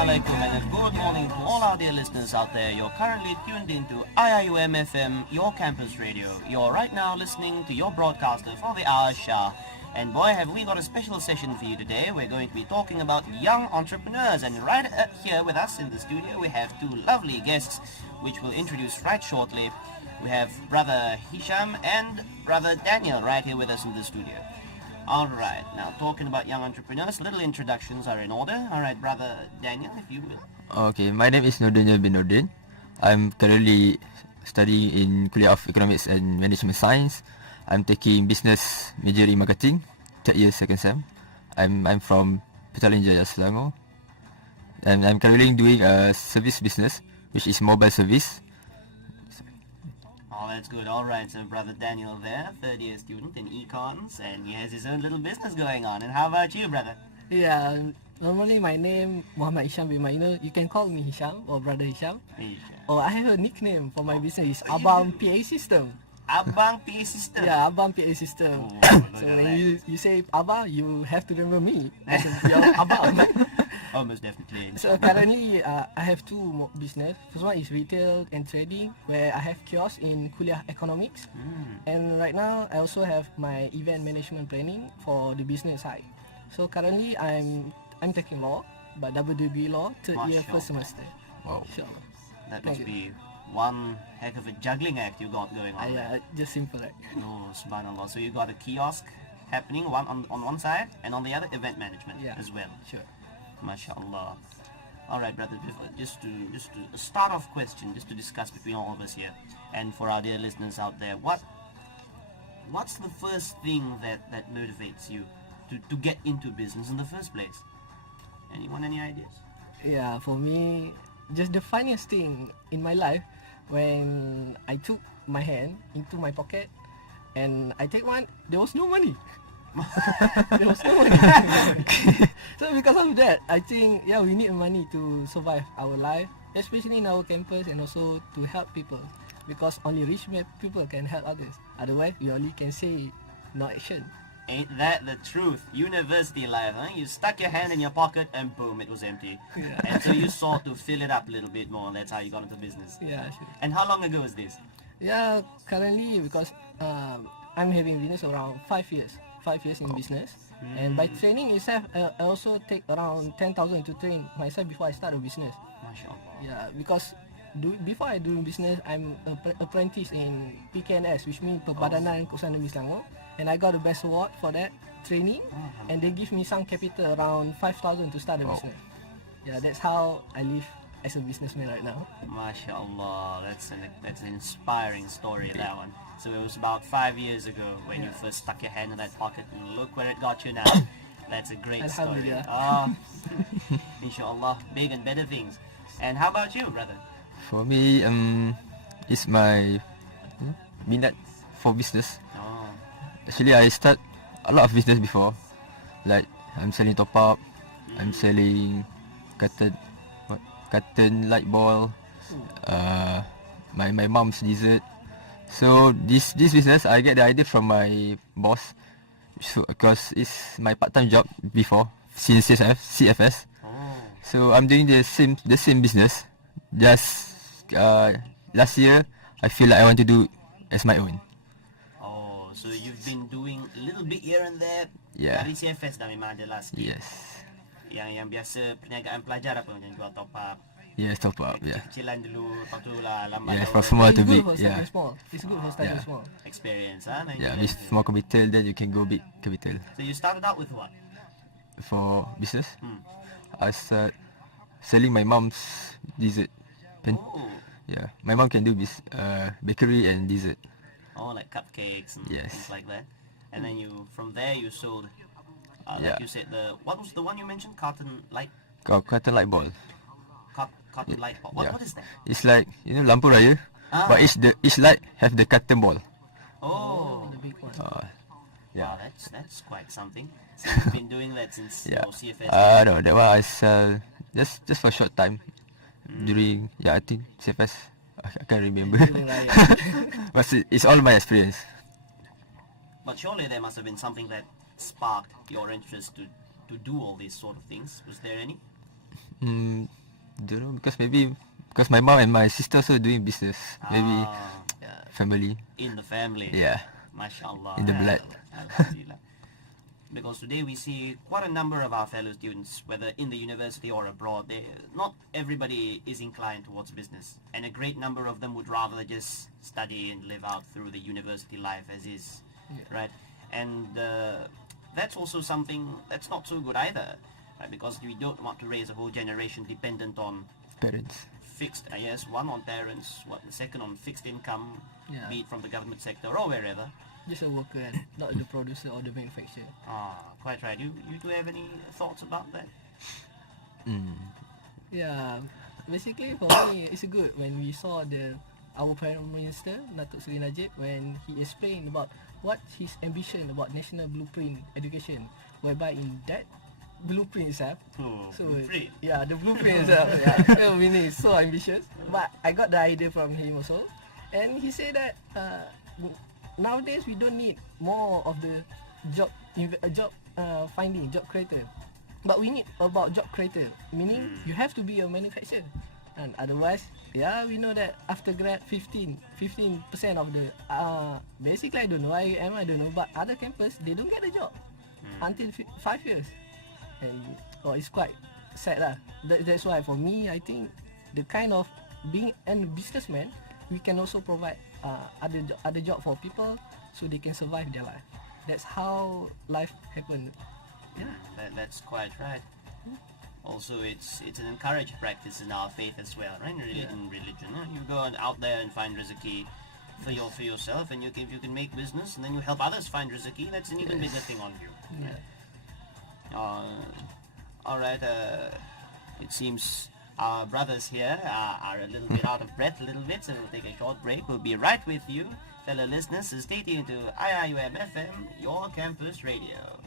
alaikum and a good morning to all our dear listeners out there. You're currently tuned into Iium FM, your campus radio. You're right now listening to your broadcaster for the hour SHAH. And boy, have we got a special session for you today. We're going to be talking about young entrepreneurs. And right here with us in the studio, we have two lovely guests, which we'll introduce right shortly. We have Brother HISYAM and Brother DANIAL right here with us in the studio. Alright, now talking about young entrepreneurs, little introductions are in order. Alright, Brother DANIAL, if you will. Okay, my name is Daniel bin Nordin. I'm currently studying in Kuliah of Economics and Management Science. I'm taking business major in marketing, third year, second sem. I'm from Petaling Jaya, Selangor. And I'm currently doing a service business, which is mobile service. Oh, that's good. Alright, so Brother DANIAL there, third year student in econs, and he has his own little business going on. And how about you, brother? Yeah, normally my name Muhammad Iium bin Maina. You can call me HISYAM or Brother HISYAM. Or I have a nickname for my business. It's Abang PA System. Abang PA System? Yeah, Abang PA System. So when you say Abang, you have to remember me. As your Abang. Oh, most definitely. So currently, I have two business. First one is retail and trading, where I have kiosks in Kuliah Economics. And right now, I also have my event management planning for the business side. So currently, I'm taking law, but WB law, third year, first semester. Wow. Inshallah. That must be one heck of a juggling act you got going on. Yeah, just simple, right? Oh, subhanallah. So you got a kiosk happening one on one side, and on the other, event management as well. Sure. MashaAllah. Alright, brother, just to a start off question, just to discuss between all of us here, and for our dear listeners out there, what's the first thing that motivates you to get into business in the first place? Anyone, any ideas? Yeah, for me, just the funniest thing in my life, when I took my hand into my pocket and I take one, there was no money. There was no money. So because of that, I think we need money to survive our life, especially in our campus, and also to help people, because only rich people can help others. Otherwise, we only can say no action. Ain't that the truth? University life, huh? You stuck your hand in your pocket and boom, it was empty. Yeah. And so you sought to fill it up a little bit more, and that's how you got into business. Yeah, sure. And how long ago was this? Yeah, currently, because I'm having business around 5 years. 5 years in business. And by training itself, I also take around 10,000 to train myself before I start a business. MashaAllah. Yeah, because before I do business, I'm apprentice in PKNS, which means Perbadanan Keuangan Negeri Selangor. And I got the best award for that training. And they give me some capital, around 5,000 to start a business. Yeah, that's how I live as a businessman right now. MashaAllah, that's an inspiring story, that one. So it was about 5 years ago when you first stuck your hand in that pocket, and look where it got you now. That's a great story. Inshallah, big and better things. And how about you, brother? For me, it's my minat for business. Actually, I start a lot of business before. Like, I'm selling top up, I'm selling carton light ball, my mom's dessert. So this business, I get the idea from my boss, because it's my part-time job before, since CFS. So I'm doing the same business. Just last year, I feel like I want to do as my own. Oh, so you've been doing a little bit here and there. Yeah. Dari CFS dah memang ada lah sikit. Yes. Yang biasa perniagaan pelajar apa yang jual top up. Yes, top up. Yeah. Kecilan dulu, lepas tu lah lambat. Yes, from small to big. Yeah. It's good for starting small. Experience, huh? Yeah, with small capital, then you can go big capital. So you started out with what? For business, I start selling my mom's dessert. Yeah, my mom can do bakery and dessert. Oh, like cupcakes and Yes. things like that. And then from there you sold, like you said, what was the one you mentioned? Carton light Carton light ball. Light bulb. What is that? It's like, lampu raya, but each light have the carton ball. Oh, The big one. Yeah. wow, that's quite something. So you've been doing that since your CFS. No, that one I sell just for a short time during I think CFS. I can't remember. But it's all my experience. But surely there must have been something that sparked your interest to do all these sort of things. Was there any? Don't know, because my mom and my sister also doing business. Maybe family. In the family. Yeah. MashaAllah. In the blood. Alhamdulillah. Because today we see quite a number of our fellow students, whether in the university or abroad, not everybody is inclined towards business. And a great number of them would rather just study and live out through the university life as is. Right? And that's also something that's not so good either. Right? Because we don't want to raise a whole generation dependent on Parents. fixed, yes, one on parents, the second on fixed income, be it from the government sector or wherever. Just a worker, not the producer or the manufacturer. Quite right. You do have any thoughts about that? Yeah, basically for me, it's good when we saw our Prime Minister, Datuk Seri Najib, when he explained about what his ambition about National Blueprint Education, whereby in that blueprint itself, blueprint. Yeah, the blueprint itself, I mean, it's so ambitious. But I got the idea from him also, and he said that nowadays we don't need more of the job finding, job creator, but we need about job creator, meaning you have to be a manufacturer, and otherwise, we know that after grad 15% of the basically I don't know, I don't know, but other campus they don't get a job until 5 years, and it's quite sad lah. That's why for me I think the kind of being a businessman, we can also provide other job for people so they can survive their life. That's how life happened. That's quite right. Also, it's an encouraged practice in our faith as well, right? In religion, you go out there and find rizqi for yourself, and you can make business, and then you help others find rizqi. That's an even bigger thing on you. All right. It seems our brothers here are a little bit out of breath, so we'll take a short break. We'll be right with you, fellow listeners. So stay tuned to Iium FM, your campus radio.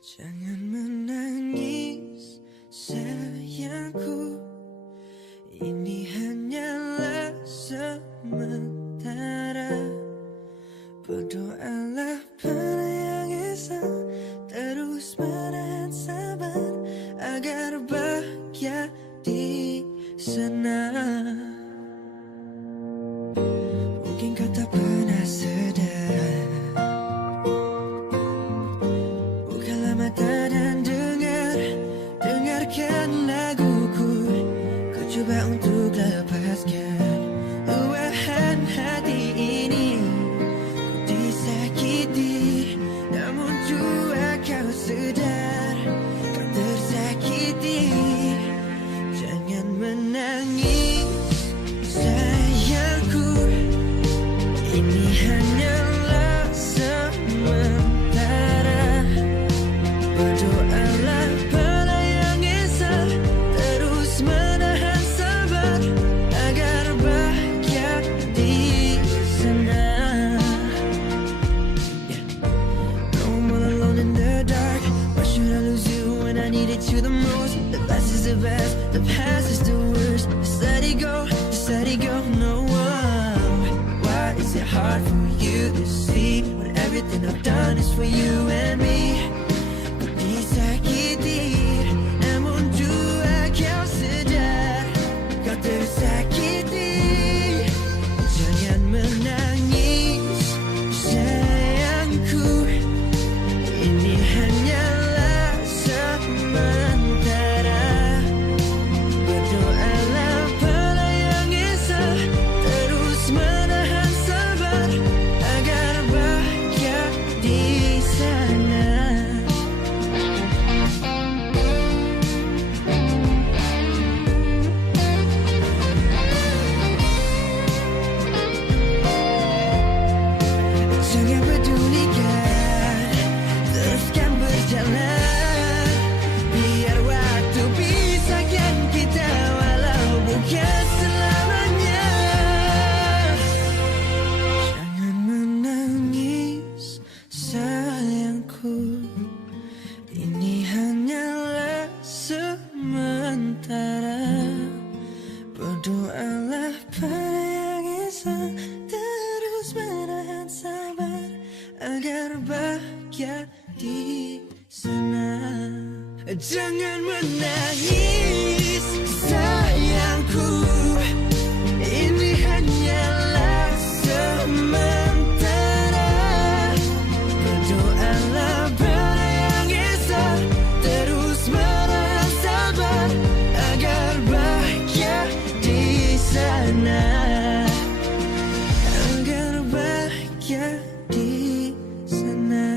Jangan menangis, sayangku. Ini hanyalah sementara. Berdoalah pada Yang Esa, terus menahan sabar agar bahagia di sana. Mungkin kau tak pernah sedar, bukalah mata dan dengarkan laguku. Kau coba untuk lepaskan luahan hati ini. Ku disakiti, namun jua kau sedar kau tersakiti. Jangan menangis, sayangku. Ini hanyalah sementara. Berdoalah pada Yang Esa, terus menahan sabar agar bahagia di sana. No more alone in the dark. Why should I lose you when I needed you the most? The past is the best, the past is the worst. Just let it go, no one. Why is it hard for you to see when everything I've done is for you and me? Ku disakiti, namun jua kau sedar kau tersakiti. Jangan menangis, sayangku. Ini hanyalah sementara. Berdoalah pada Yang Esa, terus menahan sabar agar bahagia di sana. Jangan pedulikan, teruskan berjalan. Biar waktu pisahkan kita walau bukan selamanya. Jangan menangis, sayangku. Ini hanyalah sementara. Berdoa menangis sayangku. Ini hanyalah sementara. Berdoalah pada yang esa, terus menahan sabar agar bahagia di sana. Agar bahagia di sana.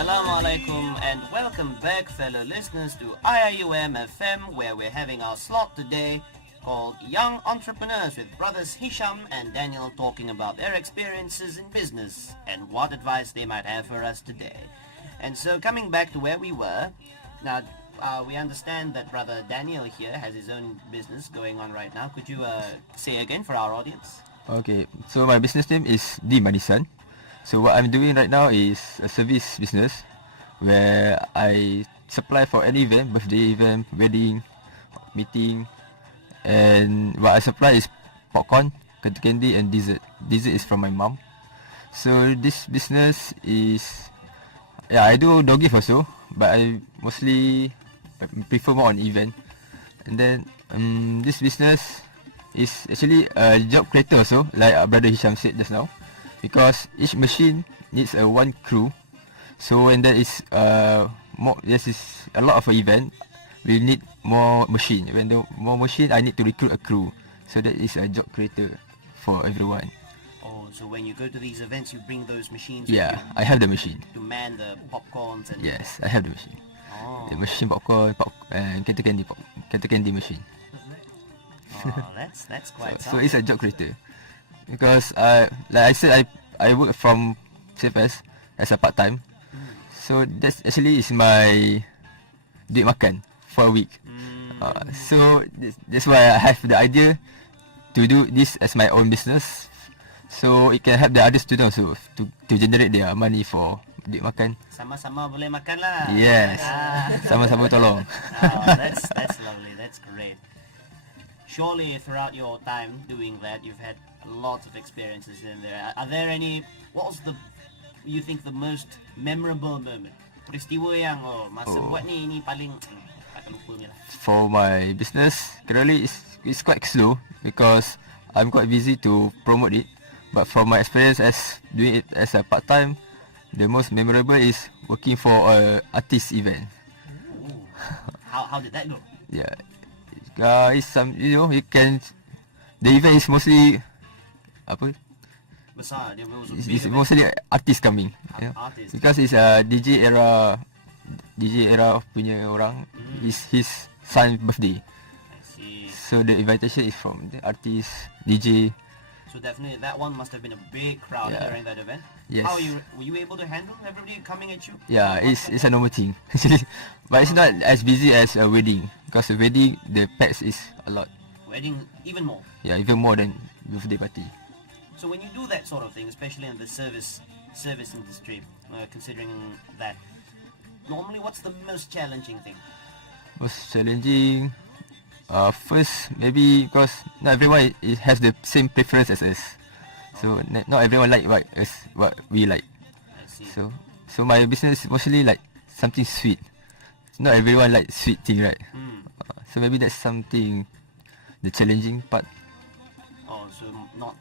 Assalamu alaikum and welcome back, fellow listeners, to Iium FM, where we're having our slot today called Young Entrepreneurs with brothers HISYAM and DANIAL, talking about their experiences in business and what advice they might have for us today. And so coming back to where we were, now we understand that brother Daniel here has his own business going on right now. Could you say again for our audience? Okay, so my business name is D Manisan. So what I'm doing right now is a service business where I supply for any event, birthday event, wedding, meeting, and what I supply is popcorn, cotton candy and dessert. Dessert is from my mom. So this business is, I do dog gift also, but I mostly prefer more on event. And then this business is actually a job creator also, like our brother HISYAM said just now. Because each machine needs one crew, so when there is a lot of event, we need more machine. When the more machine, I need to recruit a crew. So that is a job creator for everyone. Oh, so when you go to these events, you bring those machines Yeah, with you I have the machine. to man the popcorns and... Yes, I have the machine. Oh, The machine popcorn, and cotton candy machine. oh that's quite So it's a job creator. Because like I said, I work from CFS as a part-time. So that's actually is my duit makan for a week. So that's why I have the idea to do this as my own business. So it can help the other students also to generate their money for duit makan. Sama-sama boleh makan lah. Yes. Sama-sama tolong. Oh, that's lovely. That's great. Surely throughout your time doing that, you've had lots of experiences in there. Are there any, what was you think the most memorable moment? Peristiwa yang masa buat ni ini paling takkan lupa ni lah. For my business, currently it's quite slow because I'm quite busy to promote it. But from my experience as doing it as a part-time, the most memorable is working for a artist event. How did that go? Yeah, it's some, you the event is mostly apa? Besar. Dia It's mostly artists coming. Artists. Because it's DJ era punya orang. It's his son's birthday. I see. So the invitation is from the artist, DJ. So definitely that one must have been a big crowd Yeah. during that event. Yes. Were you able to handle everybody coming at you? Yeah, it's a normal thing. But it's not as busy as a wedding. Because a wedding, the packs is a lot. Wedding even more. Yeah, even more than birthday party. So when you do that sort of thing, especially in the service industry, considering that, normally what's the most challenging thing? Most challenging, first maybe because not everyone has the same preference as us. So not everyone like what we like. I see. So my business is mostly like something sweet. Not everyone like sweet thing, right? So maybe that's something, the challenging part. Oh, so not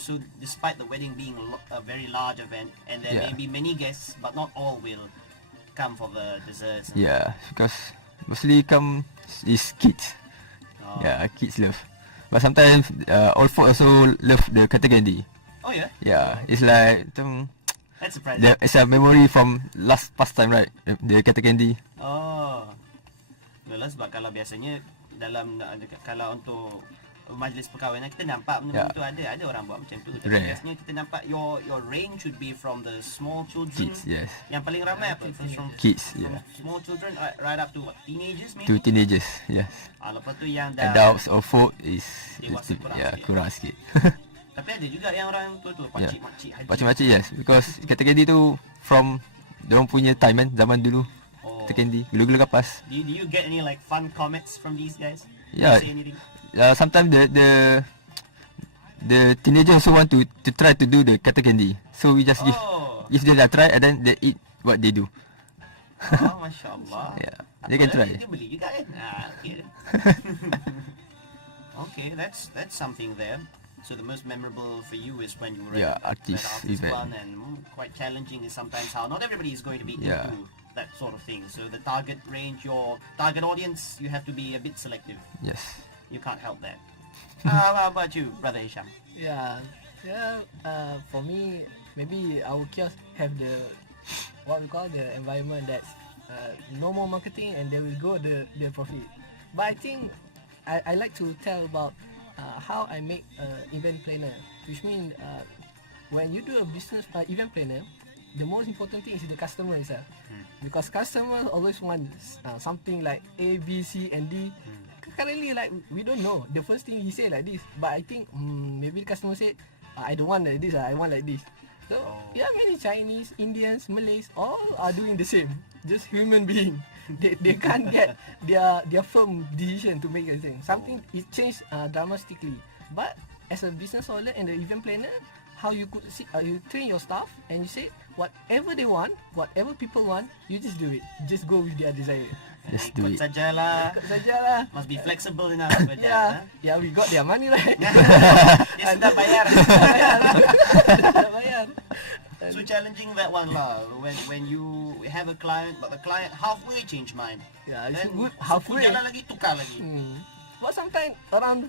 so despite the wedding being a very large event, and there may be many guests, but not all will come for the desserts. Yeah, because mostly come is kids. Oh. Yeah, kids love. But sometimes old folk also love the category. Oh yeah, Yeah, it's like that's surprising. it's a memory from past time, right? The category. Oh, well, sebab kalau biasanya dalam kalau untuk majlis perkahwinan kita nampak benda tu ada orang buat macam tu. Tapi biasanya kita nampak your range should be from the small children. Kids, yes. Yang paling ramai apa? From Kids, from yeah. small children right up to what, teenagers maybe? To teenagers, yes. Lepas tu yang dah Adults or folk is dewasa kurang sikit. kurang sikit. Tapi ada juga yang orang tua-tua, pakcik-makcik haji. Pakcik-makcik, yes. Because kategori tu from diorang punya time kan, zaman dulu. Oh. Kategori, gula-gula kapas. Do you get any like fun comments from these guys? Yeah. Say anything? Sometimes the teenagers also want to try to do the category. So we just give them a try and then they eat what they do. Oh, Masya Allah. Yeah, they can try. Dia beli juga kan? Okay. Okay, that's something there. So the most memorable for you is when you were at artist that artist event. one, and quite challenging is sometimes how not everybody is going to be into that sort of thing. So the target range, your target audience, you have to be a bit selective. Yes. You can't help that. How about you, Brother Hisham? For me, maybe our kiosk have the what we call the environment that's no more marketing and they will go the profit. But I think I like to tell about how I make event planner, which means when you do a business event planner, the most important thing is the customer itself, because customers always want something like A, B, C, and D. Currently, like we don't know. The first thing he say like this, but I think maybe the customer say, I don't want like this. I want like this. So many Chinese, Indians, Malays, all are doing the same. Just human being. They can't get their firm decision to make a thing. Something it changed dramatically. But as a business owner and the event planner, how you could see, you train your staff and you say whatever they want, whatever people want, you just do it. Just go with their desire. Just do it. Sajalah. Must be flexible enough with that. Yeah, we got their money, right? Dia sudah bayar. Sudah bayar. So challenging that one lah. When you have a client, but the client halfway change mind. Yeah, it's Then good halfway. jalan lagi, tukar lagi. But sometimes around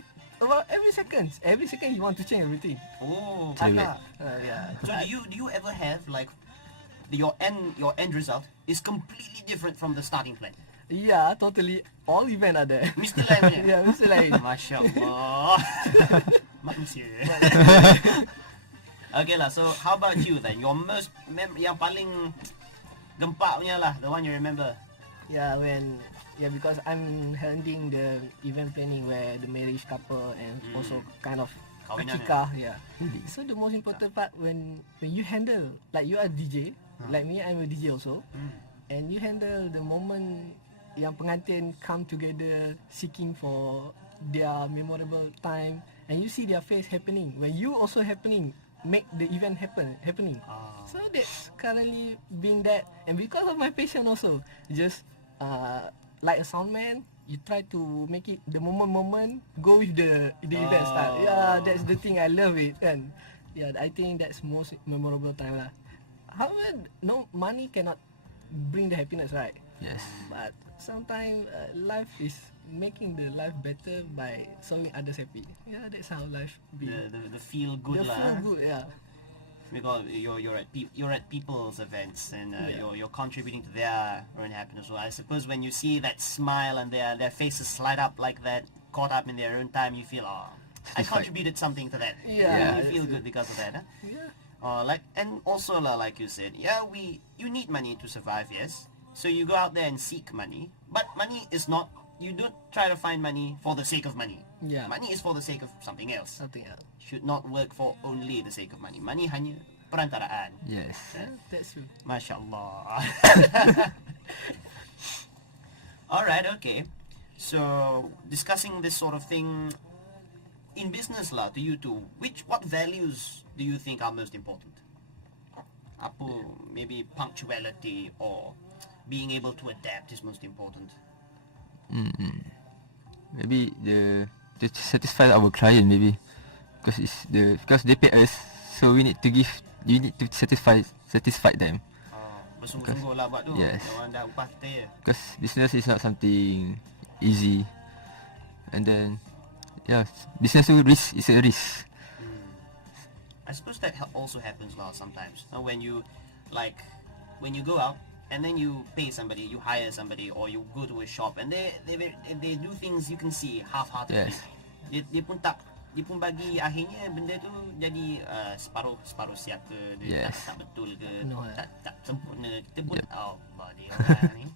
every second you want to change everything. Oh, Change parah. Yeah. So do you ever have like your end result is completely different from the starting plan? Yeah, totally. All event are there. Mesti lain punya. Yeah, mesti lain. Masya Allah. Manusia. Okay lah, so how about you then? Your most yang paling gempak punya lah, the one you remember. Yeah, because I'm handling the event planning where the marriage couple and also kind of Kawinan, akikah, yeah. So the most important part when you handle, like you are DJ, like me, I'm a DJ also, and you handle the moment yang pengantin come together seeking for their memorable time, and you see their face happening when you also happening, make the event happening. So that's currently being that, and because of my passion also, just like a sound man, you try to make it the moment go with the event style. Yeah, that's the thing I love it, and yeah, I think that's most memorable time lah. However, no money cannot bring the happiness, right? Yes. But sometimes life is making the life better by solving others happy. Yeah, that's how life be. The feel good The lah. feel good, yeah. Because you're at people's events and Yeah. you're contributing to their own happiness. So I suppose when you see that smile and their faces light up like that, caught up in their own time, you feel I Satisfied. contributed something to that. Yeah, You feel that's good because of that. Huh? Yeah. And also like you said, you need money to survive, yes. So you go out there and seek money, but money is not. You don't try to find money for the sake of money. Yeah. Money is for the sake of something else. Something else. Should not work for only the sake of money. Money hanya perantaraan. Yes. Yeah, that's true. Masya Allah. Alright, okay. So discussing this sort of thing in business lah, to you two, what values do you think are most important? Apa, maybe punctuality or being able to adapt is most important. Maybe to satisfy our client, maybe because they pay us, so you need to satisfy them. Bersungguh-sungguh lah buat tu. Yes. Orang dah upah kita ya. Because business is not something easy, and then business is a risk. I suppose that also happens lah sometimes. When you go out and then you pay somebody, you hire somebody, or you go to a shop and they do things you can see half-heartedly. Yes. Dia pun bagi akhirnya benda tu jadi separuh siap ke, dia Yes. tak betul ke, No, tak sempurna. Kita pun Allah dia orang ni.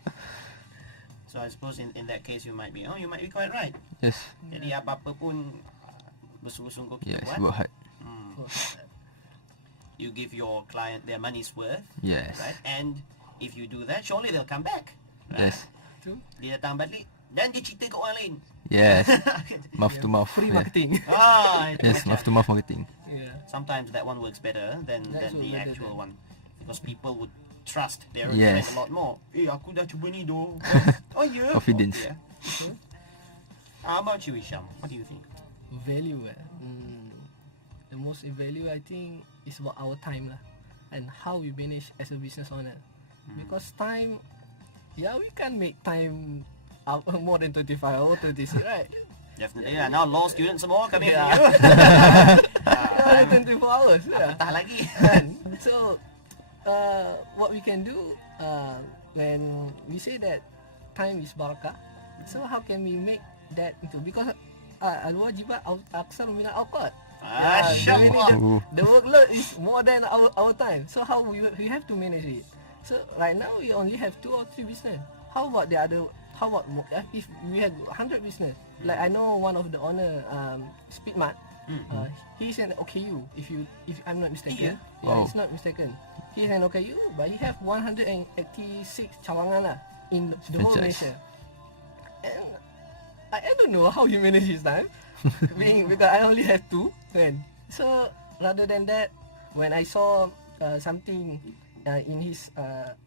So I suppose in that case you might be quite right. Yes. Jadi apa-apa pun bersungguh-sungguh kita Yes. buat. Work hard. You give your client their money's worth, Yes. right? And if you do that, surely they'll come back. Right? Yes. True. Dia datang balik dan dia cerita ke orang lain. Yes. Mouth to mouth. Free Yeah. marketing. Itu Yes. macam- Mouth to mouth marketing. Yeah. Sometimes that one works better than That's the better actual than- one, because people would trust their own Yes. friend a lot more. Aku dah cuba ni doh. Oh yeah. Confidence. Okay, How about you, Hisham? What do you think? Value. The most value I think is about our time lah, and how we manage as a business owner. Because time, we can make time more than 25 or 36, right? Definitely. Yeah. Now law students semua coming Yeah. here. 24 hours. Yeah. Betah lagi. So, what we can do when we say that time is barakah, so how can we make that into, because al-wajibat aksar min al-awqat. Masya-Allah. The workload is more than our time. So how we have to manage it. So right now we only have 2 or 3 business. How about the other? How about if we had 100 business? Like I know one of the owner, Speedmart. He's an OKU. If I'm not mistaken, Wow. it's not mistaken. He's an OKU, but he have 186 cawangan lah in the whole Franchise. Malaysia. And I don't know how he manage his time, because I only have 2. Kan? So rather than that, when I saw something in his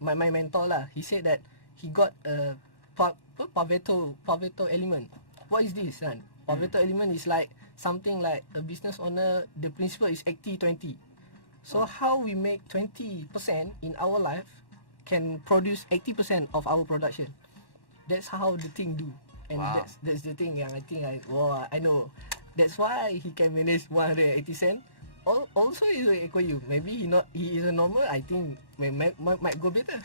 my mentor lah, he said that he got a Pareto element. What is this? Pareto element is like something like a business owner. The principle is 80-20. So how we make 20% in our life can produce 80% of our production. That's how the thing do. And Wow. that's the thing yang I think I know. That's why he can manage 180 cent. Also is a EcoU. Maybe he is a normal. I think might go better.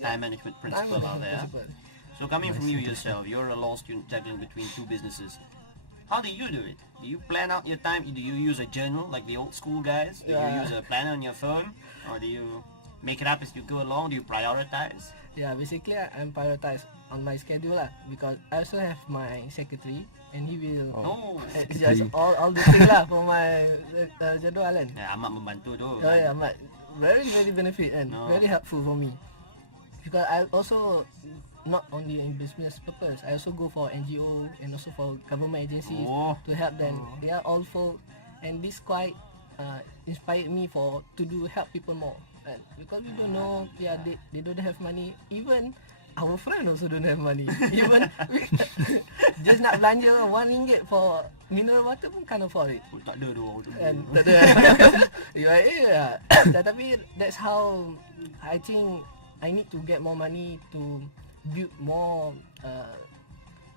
Time management principle out there. Principle. So coming from you yourself, you're a law student juggling between 2 businesses. How do you do it? Do you plan out your time? Do you use a journal like the old school guys? Do you Yeah. use a planner on your phone? Or do you make it up as you go along? Do you prioritize? Yeah, basically I'm prioritized on my schedule lah, because I also have my secretary and he will Oh, adjust all the thing lah for my jadualan. ya, amat membantu tu. Oh yeah, but very benefit and No. very helpful for me. Because I also not only in business purpose, I also go for NGO and also for government agencies Oh. to help them. They are all for, and this quite inspired me to help people more. And because we don't know, they don't have money. Even our friend also don't have money. Even just nak belanja RM1 for mineral water pun can't afford it. Oh, tak ada tu. And tak ada. Yeah. Tapi that's how I think I need to get more money to build more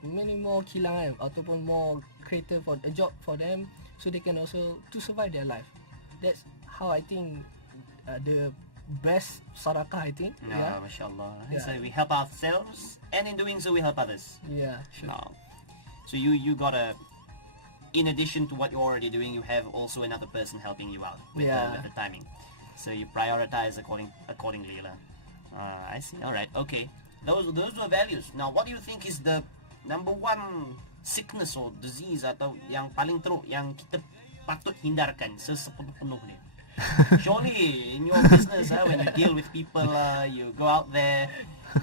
many more kilangan ataupun more creator for a job for them, so they can also to survive their life. That's how I think the best sadaqah, I think. No, Yeah. mashallah. Yeah. So we help ourselves, and in doing so, we help others. Yeah, sure. No. So you gotta, in addition to what you're already doing, you have also another person helping you out with, Yeah. with the timing. So you prioritize accordingly lah. I see. All right. Okay. Those were values. Now, what do you think is the number one sickness or disease atau yang paling teruk yang kita patut hindarkan sepenuh-penuhnya? Surely in your business, when you deal with people, you go out there,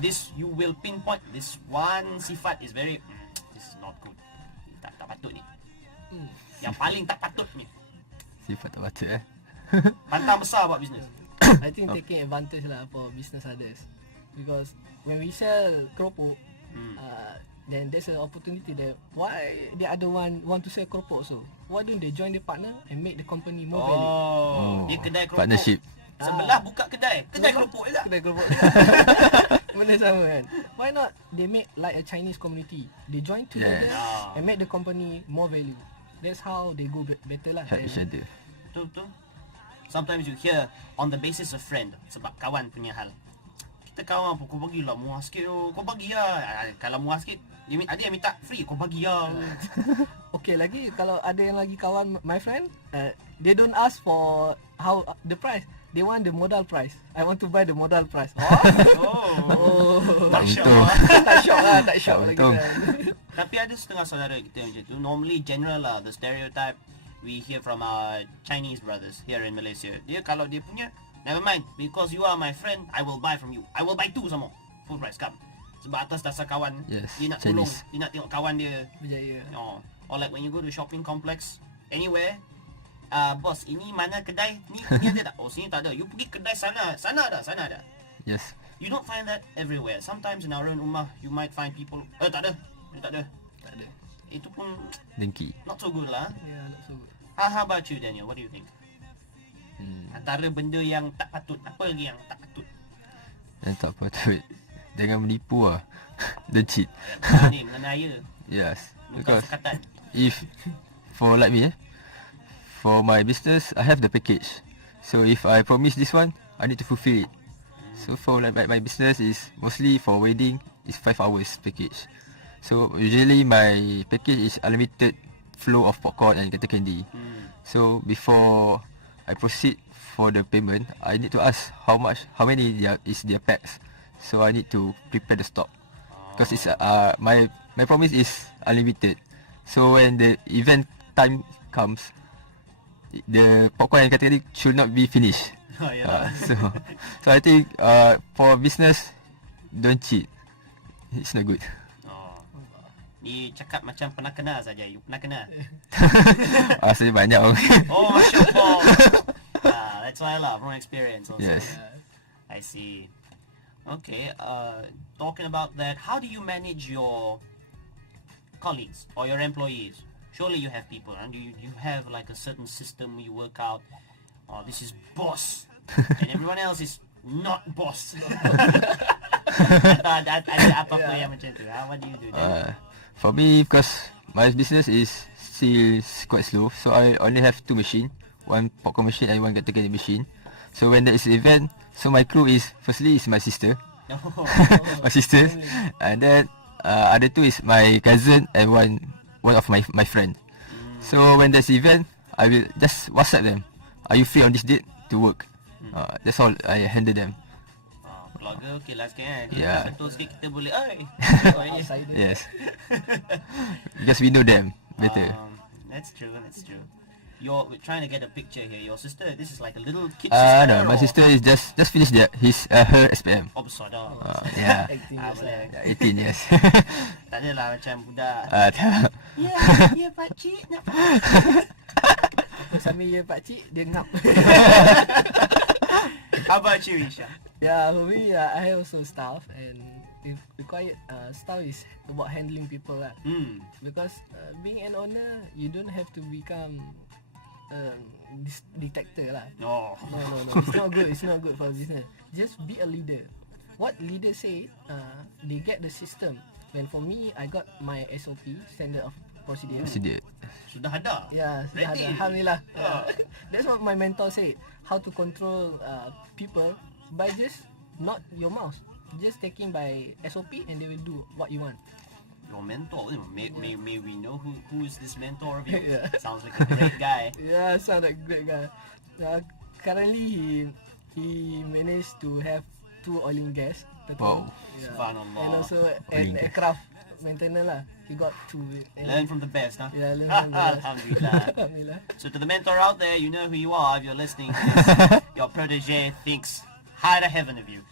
this you will pinpoint this one sifat is very, this is not good. Tak patut ni. Yang paling tak patut ni. Sifat tak patut Pantang besar buat business. I think taking advantage lah for business others, because when we sell keropok, then there's an opportunity there. Why the other one want to sell keropok also? Why don't they join the partner and make the company more value? Oh, dia kedai keropok. Partnership. Sebelah buka kedai keropok juga. Kedai keropok. Benda sama kan. Why not they make like a Chinese community? They join together Yes. and make the company more value. That's how they go better lah. Help each other. Betul. Sometimes you hear on the basis of friend, sebab kawan punya hal. Kita kawan apa, kau bagilah murah sikit oh. Kau bagi lah. Kalau murah sikit, ada yang minta free, kau bagi lah. Okay, lagi kalau ada yang lagi kawan my friend, they don't ask for how the price. They want the modal price. I want to buy the modal price. Oh. Tak Masya untung. Allah. Tak syok lah, tak syok Tak lagi untung. kan. Tapi ada setengah saudara kita yang macam tu. Normally general lah, the stereotype we hear from our Chinese brothers here in Malaysia. Dia kalau dia punya, never mind, because you are my friend, I will buy from you. I will buy two sama. Full price, come. Sebab atas dasar kawan, Yes, dia nak tolong, Chinese. dia nak tengok kawan dia. Berjaya. Oh. Or like when you go to shopping complex, anywhere, bos, ini mana kedai? Ni ada tak? Oh, sini tak ada. You pergi kedai sana ada. Yes. You don't find that everywhere. Sometimes in our own ummah, you might find people, tak ada. Itu pun Dengki. not so good lah. Yeah, not so good. How about you, Daniel? What do you think? Antara benda yang tak patut, apa lagi yang tak patut? Yang tak patut. Jangan menipu lah. Don't cheat. Ni mengenaya, Yes. bukan Because sukatan. if for like me, for my business, I have the package. So if I promise this one, I need to fulfill it. So for like my business is mostly for wedding, is 5 hours package. So usually my package is unlimited flow of popcorn and kata candy. So before I proceed for the payment, I need to ask how many is their packs. So I need to prepare the stock. Because it's my promise is unlimited. So when the event time comes, the popcorn and kata candy should not be finished. Oh, yeah. So I think for business, don't cheat. It's not good. Ni cakap macam pernah kena saja. You pernah kena? Saya banyak orang. Oh, Masya Allah. That's why lah, from experience also. Yes. I see. Okay, talking about that, how do you manage your colleagues or your employees? Surely you have people, and you have like a certain system you work out. Oh, this is boss, and everyone else is not boss. Ada apa-apa yang macam tu? What do you do then? For me, because my business is still quite slow, so I only have 2 machines, one popcorn machine and one kata candy machine. So when there is an event, so my crew is firstly is my sister, my sister, and then other 2 is my cousin and one of my friend. So when there's event, I will just WhatsApp them. Are you free on this date to work? That's all. I handle them. Keluarga okey lah sikit kan. Yeah. Betul sikit kita boleh. Yes. Because we know them better. That's true. You're trying to get a picture here. Your sister, this is like a little kid sister. No, my sister is just finished her SPM. Oh, besar dah. Yeah. 18 Boleh. 18 years. Tak adalah macam budak. Tak. Ya pakcik nak. Sambil ya pakcik, dia ngap. How about you, Isha? Yeah, for me, I also staff, and if required, staff is about handling people lah. Because being an owner, you don't have to become detector lah. No. No. It's not good for business. Just be a leader. What leader say, they get the system When for me, I got my SOP, standard of procedure. Procedure. Sudah ada. Yeah, sudah Ready. ada. Alhamdulillah. Ah. That's what my mentor said. How to control people by just not your mouse. Just taking by SOP and they will do what you want. Your mentor. May we know who is this mentor of yours? Yeah. Sounds like a great guy. Yeah, sound like a great guy. Currently, he managed to have 2 oil and gas. Wow. Yeah. Subhanallah. And also Oil and an gas. aircraft maintenance lah. He got 2. Learn from the best, huh? Yeah, learn from the best. Alhamdulillah. Alhamdulillah. So to the mentor out there, you know who you are if you're listening to this. Your protege thinks high to heaven of you.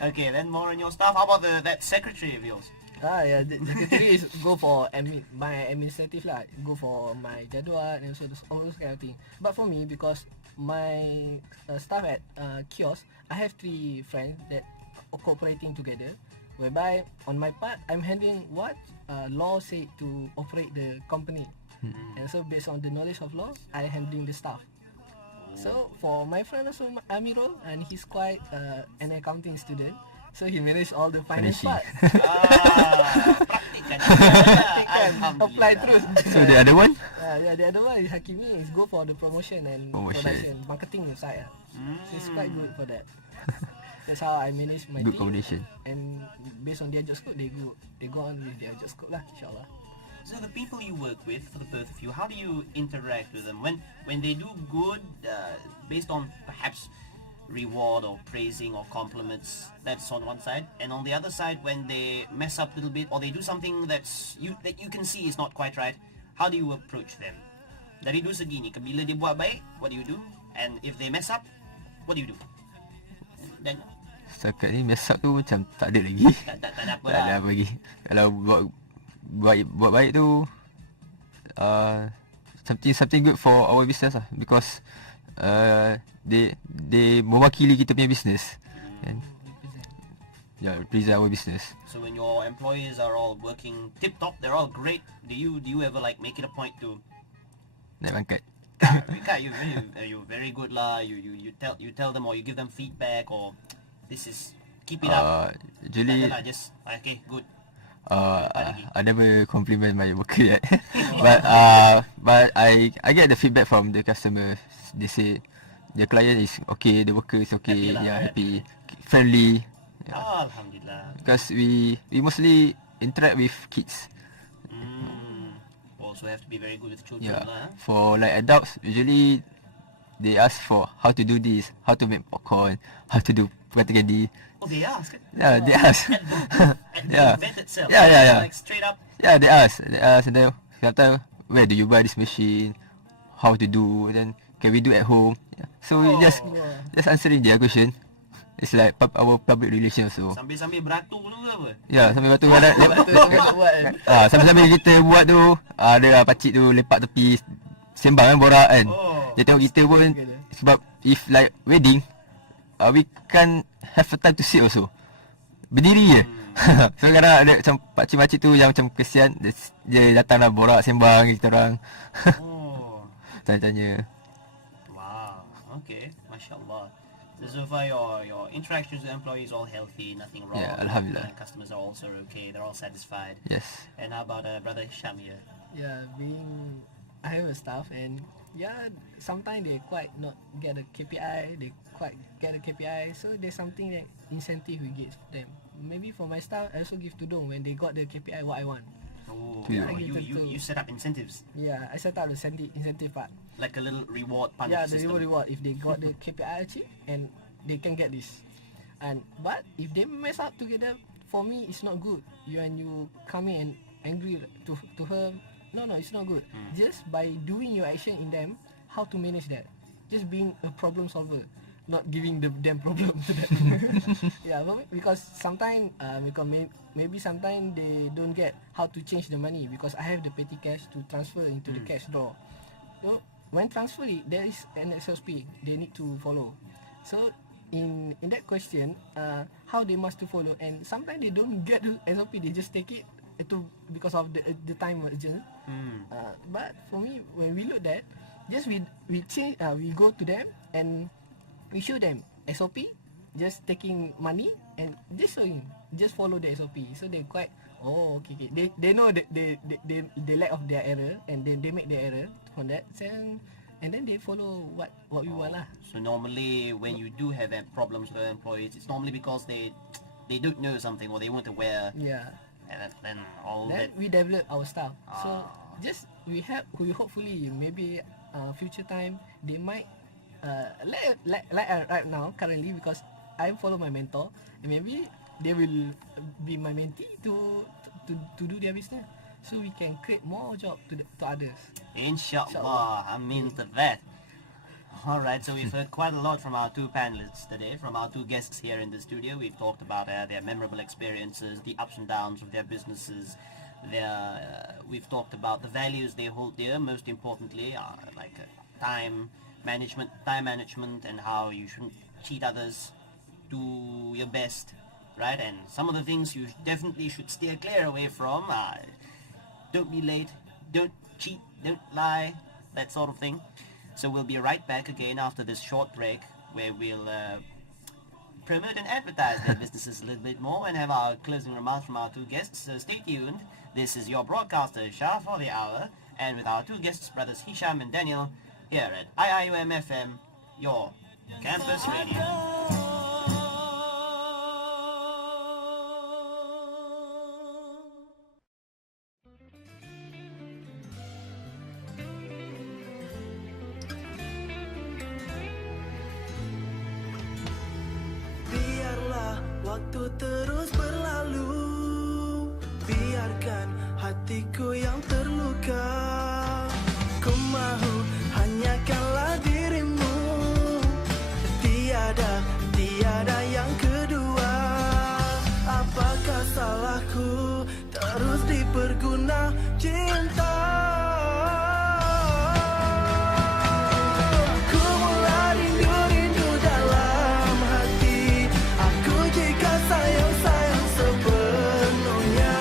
Okay, then more on your stuff. How about that secretary of yours? Yeah, the secretary is go for my administrative lah. Go for my jadual and also all those kind of thing. But for me, because my staff at kiosk, I have 3 friends that are cooperating together. Whereby on my part, I'm handling what law said to operate the company. And so based on the knowledge of law, I handling the staff. So for my friend also Amirul, and he's quite an accounting student, so he managed all the finance part. Praktikan. Apply terus. So the other one? Yeah, the other one is Hakimi is go for the promotion and production, marketing side. So it's quite good for that. That's how I manage my Good team. combination. And based on their job scope, they go on with their job scope lah, inshallah. So the people you work with, for the both of you, how do you interact with them? When they do good, based on perhaps reward or praising or compliments, that's on one side, and on the other side, when they mess up a little bit or they do something that you can see is not quite right, how do you approach them? Dari dua segi ni, bila dia buat baik, what do you do? And if they mess up, what do you do? Dan Setakat ni mess up tu macam tak ada lagi. tak ada apa Tak ada lah. apa lagi. Kalau buat baik tu something good for our business lah, because they mewakili kita punya business and represent our business. So when your employees are all working tip top, they're all great, do you ever like make it a point to Naik pangkat. you very good lah, you tell them or you give them feedback or this is keep it up. Usually Tak adalah, just okay, good. I never compliment my worker yet. but I get the feedback from the customer. They say the client is okay, the worker is okay, Happy lah, right? happy, friendly. Alhamdulillah. Because we mostly interact with kids. Also have to be very good with children lah. For like adults, usually they ask for how to do this, how to make popcorn, how to do perkata gadi. Oh, they ask. Yeah, they ask. At the Yeah. event itself. Yeah. Like straight up. Yeah, they ask. And then kata, where do you buy this machine? How to do? Then can we do at home? Yeah. So we just answering their question. It's like our public relations also. Sambil-sambil beratur tu ke apa? Ya, sambil batu ada buat kan. sambil kita buat tu, ada pakcik tu lepak tepi sembang kan, borak kan. Dia tengok kita pun, sebab if like wedding, we can have a time to sit also. Berdiri je. So kadang ada macam pakcik-pakcik tu yang macam kesian, dia datanglah borak sembang kita orang. Tanya-tanya. Wow. Okay. MashaAllah. So far your interactions with employees all healthy, nothing wrong. Yeah, Alhamdulillah. And customers are also okay, they're all satisfied. Yes. And how about Brother Hisham here? Yeah, I have a staff and sometimes they quite not get a KPI, they quite get a KPI, so there's something that incentive we give them. Maybe for my staff, I also give tudung when they got the KPI what I want. Oh, Yeah. you set up incentives, Yeah, I set up the incentive part. like a little reward punch Yeah, the system. reward if they got the KPI achieved and they can get this. But if they mess up together, for me it's not good. You come in and angry to her. No, it's not good. Just by doing your action in them, how to manage that. Just being a problem solver, not giving them problem to them. Yeah, because sometimes maybe sometimes they don't get how to change the money because I have the petty cash to transfer into the cash drawer. So when transfer it, there is an SOP they need to follow. So in that question, how they must to follow, and sometimes they don't get the SOP, they just take it because of the time urgent. But for me, when we look that, just we change, we go to them and we show them SOP, just taking money and just showing just follow the SOP. So they quite, okay. They know they lack of their error, and then they make their error on that, and then they follow what we want lah. So normally when you do have problems with employees, it's normally because they don't know something or they weren't aware. Yeah. And then We develop our staff. So just we hopefully maybe future time they might like right now currently, because I follow my mentor, and maybe they will be my mentee to do their business, so we can create more job to others. Inshallah, I mean to that. Alright, so we've heard quite a lot from our two panelists today, from our two guests here in the studio. We've talked about their memorable experiences, the ups and downs of their businesses. We've talked about the values they hold dear, most importantly, like time management, and how you shouldn't cheat others, do your best, right? And some of the things you definitely should steer clear away from. Don't be late, don't cheat, don't lie, that sort of thing. So we'll be right back again after this short break, where we'll promote and advertise their businesses a little bit more and have our closing remarks from our two guests. So stay tuned. This is your broadcaster, Shah, for the hour, and with our two guests, brothers HISYAM and DANIAL, here at Iium FM, your campus radio. Waktu terus berlalu, biarkan hatiku yang terluka. Ku mahu hanyakanlah dirimu, tiada yang kedua. Apakah salahku terus diperguna cinta? Sepenuhnya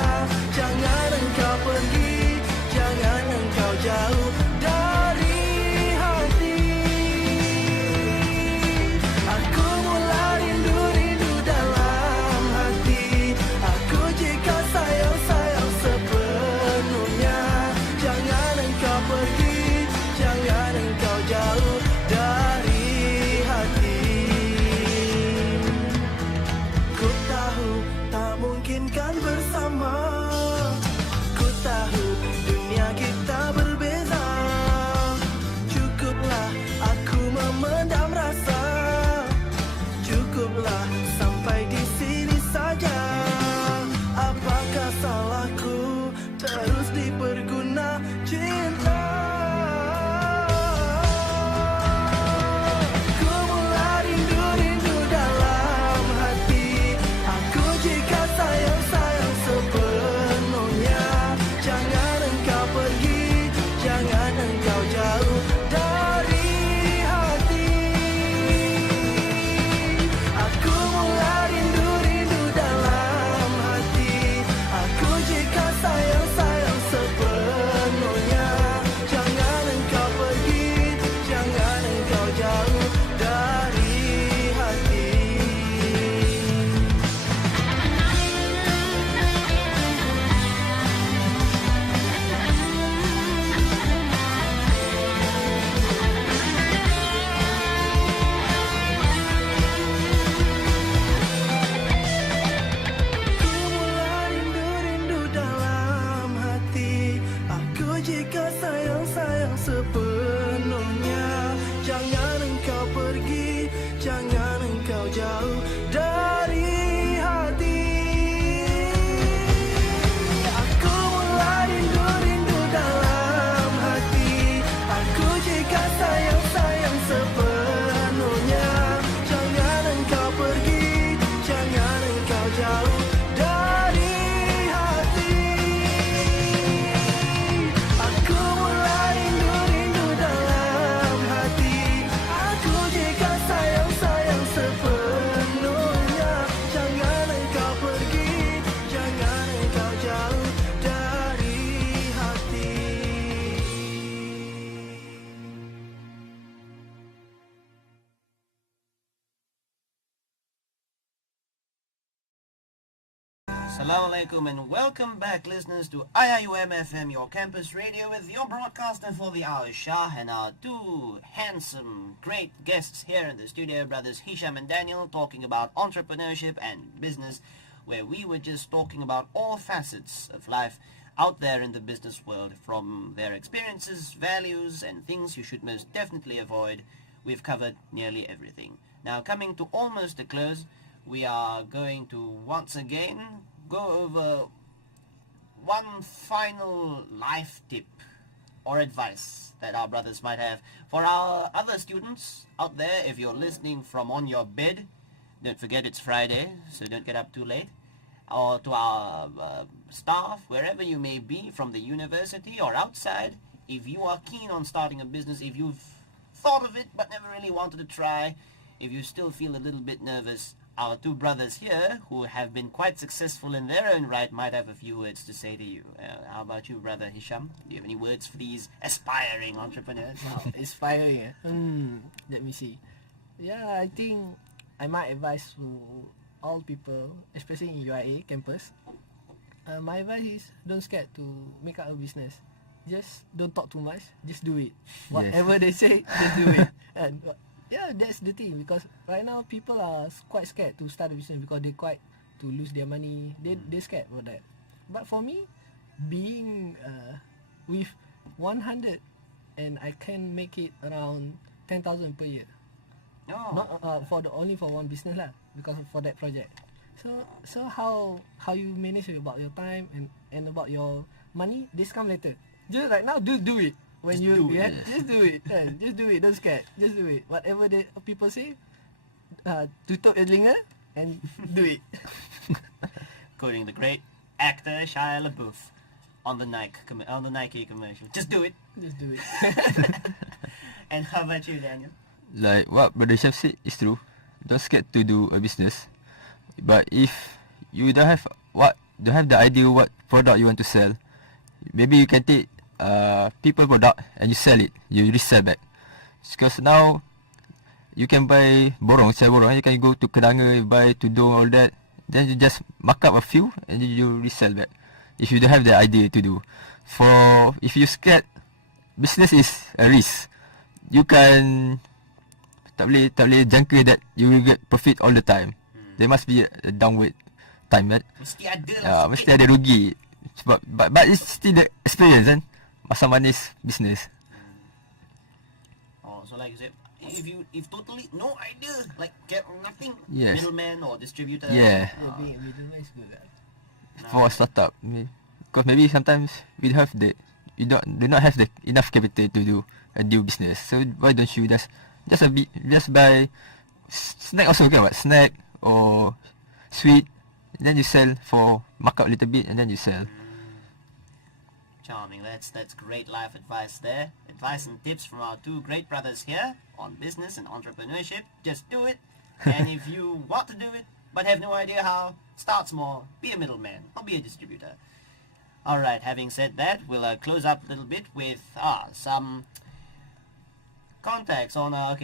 Assalamu alaikum and welcome back, listeners, to Iium FM, your campus radio, with your broadcaster for the hour, SHAH, and our two handsome, great guests here in the studio, brothers HISYAM and DANIAL, talking about entrepreneurship and business, where we were just talking about all facets of life out there in the business world, from their experiences, values, and things you should most definitely avoid. We've covered nearly everything. Now, coming to almost a close, we are going to once again go over one final life tip or advice that our brothers might have for our other students out there. If you're listening from on your bed, don't forget it's Friday, so don't get up too late. Or to our staff, wherever you may be, from the university or outside, if you are keen on starting a business, if you've thought of it but never really wanted to try, if you still feel a little bit nervous, our two brothers here, who have been quite successful in their own right, might have a few words to say to you. How about you, brother HISYAM? Do you have any words for these aspiring entrepreneurs? Inspiring. Let me see. Yeah, I think my advice to all people, especially in UIA campus, my advice is don't scared to make up a business. Just don't talk too much. Just do it. Whatever they say, just do it. And yeah, that's the thing, because right now people are quite scared to start a business because they quite to lose their money. They're scared about that. But for me, being with 100 and I can make it around 10,000 per year. Oh. Not only for one business lah, because for that project. So how you manage about your time and about your money, this come later. Just right now, do it. When Just you do it. just do it. Just do it. Don't scared. Just do it. Whatever the people say, tutup telinga and do it. Quoting the great actor Shia LaBeouf on the Nike commercial. Just do it. Just do it. And how about you, Daniel? Like what Brother Chef said is true. Don't scared to do a business. But if you don't have the idea what product you want to sell, maybe you can take people product and you sell it. You resell back. Because now you can buy sell borong. You can go to Kedanga, buy tudung, all that. Then you just mark up a few and you resell back. If you don't have the idea to do. If you scared, business is a risk. You can tak boleh jangka that you will get profit all the time. There must be a downward time, right? Mesti ada lah. Mesti ada rugi. Sebab but it's still the experience kan. Masam manis business. Oh, so like you said, if totally no idea, like get nothing, Yes. middleman or distributor. Yeah. Being a middleman is good lah. For a startup, because maybe sometimes we do not have the enough capital to do a new business. So why don't you just buy snack also kan? What snack or sweet, and then you sell for markup a little bit, and then you sell. Charming. That's great life advice there. Advice and tips from our two great brothers here on business and entrepreneurship. Just do it. And if you want to do it but have no idea how, start small. Be a middleman or be a distributor. Alright, having said that, we'll close up a little bit with some contacts on how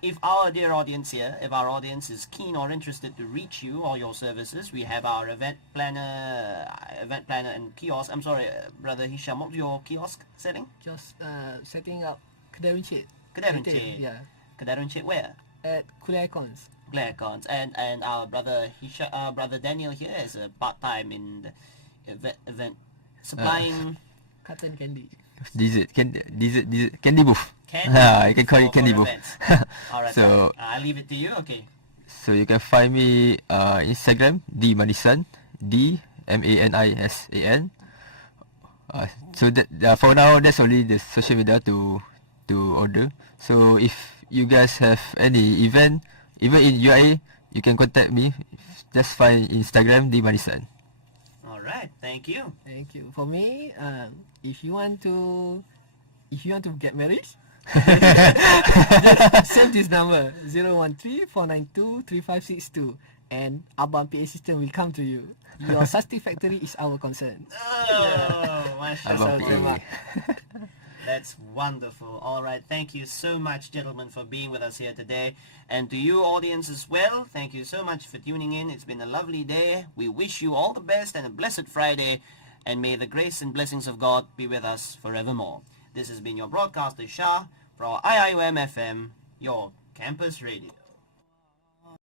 if our dear audience here, if our audience is keen or interested to reach you or your services, we have our event planner and kiosk. I'm sorry, brother HISYAM, what's your kiosk setting? Just setting up Kedai Runcit. Kedai Runcit. Yeah. Kedai Runcit where? At Kuliah Icons. Kuliah Icons. And our brother brother Daniel here is a part-time in the event supplying Cotton candy. Dessert candy booth. Candy you can call it candy booth. Alright, So I'll leave it to you. Okay. So you can find me Instagram Manisan, DMANISAN. So that for now that's only the social media to order. So if you guys have any event, even in UAE, you can contact me. Just find Instagram Manisan. Alright, thank you. Thank you. For me, if you want to get married, just save this number 013-492-3562 and Abang PA system will come to you. Your satisfactory is our concern. Oh, mashallah. Abang PA. That's wonderful. All right. Thank you so much, gentlemen, for being with us here today. And to you, audience, as well, thank you so much for tuning in. It's been a lovely day. We wish you all the best and a blessed Friday. And may the grace and blessings of God be with us forevermore. This has been your broadcaster, SHAH, for Iium FM, your campus radio.